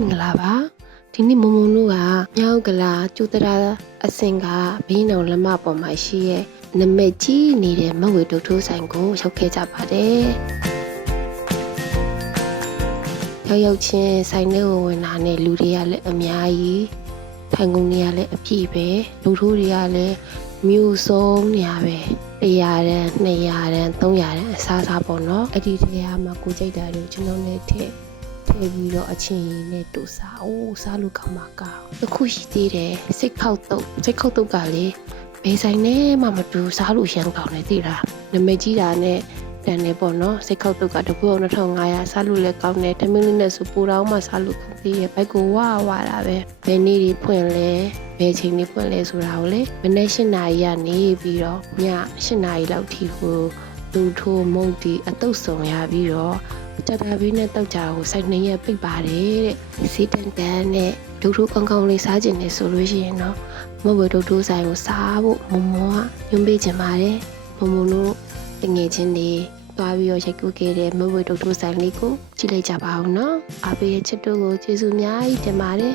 မင်္ဂလာပါဒီနေ့မုံမုံတို့ကမြောက်ကလာကျူတရာအစင်ကဘင်းအောင်လက်မပေါ်မှာရှိရဲ့နမဲကြီးနေတဲ့မဝေဒုတ်ထိုးဆိုင်ကိုရောက်ခဲ့ကြပါတယ်ရောက်ချင်းဆိုင်ထဲကိုဝင်လာတဲ့လူတွေကလည်းအများကြီးထိုင်ကုန်တွေကလည်းအပြည့်ပဲလူထိုးတွေကလည်းမျိုးစုံနေရပဲ100တန်း200တန်း300တန်းအစားစားပေါ့နော်အဲ့ဒီတရားမှာကိုကြိုက်တာတွေကျွန်တော်နဲ့ထည့်ပြီးတော့အချင်းရင်းနဲ့တူစားအိုးစားလို့ကောင်းမှာကောင်းအခုရှိသေးတယ်စိတ်ခောက်တုတ်ကလေဘယ်ဆိုင်နဲ့မှမတူစားလို့ရန်ကောင်းနေသိလားနမကြီးတာနဲ့တန်နေပေါ့နော်စိတ်ခောက်တုတ်ကတကူ2500စားလို့လည်းကောင်းတယ်ထမင်းလေးနဲ့စပူတောင်းမှစားလို့ကောင်းသေးရဲ့ဘိုက်ကိုဝါတာပဲဘယ်နေ့ဒီဖွင့်လဲဘယ်ချိန်ဒီဖွင့်လဲဆိုတာကိုလေမနေ့8နာရီကနေပြီးတော့ည8နာရီလောက်ထိကိုလူထိုးမုံတီအတုပ်ဆောင်ရပြီးတော့ကြတာဘေးနဲ့တောက်ကြကိုစိုက်နေရပိတ်ပါတယ်တဲ့စီတန်တန်နဲ့ဒုထိုးကောင်းကောင်းလေးစားကျင်နေဆိုလို့ရှိရင်တော့မဝေဒုထိုးဆိုင်ကိုစားဖို့မမောကညွှန်ပေးချင်ပါတယ်မမတို့တငယ်ချင်းတွေသွားပြီးတော့ရိုက်ကူးခဲ့တဲ့မဝေဒုထိုးဆိုင်လေးကိုကြည့်လိုက်ကြပါဦးနော်အားပေးရဲ့ချစ်တို့ကိုကျေးဇူးအများကြီးတင်ပါတယ်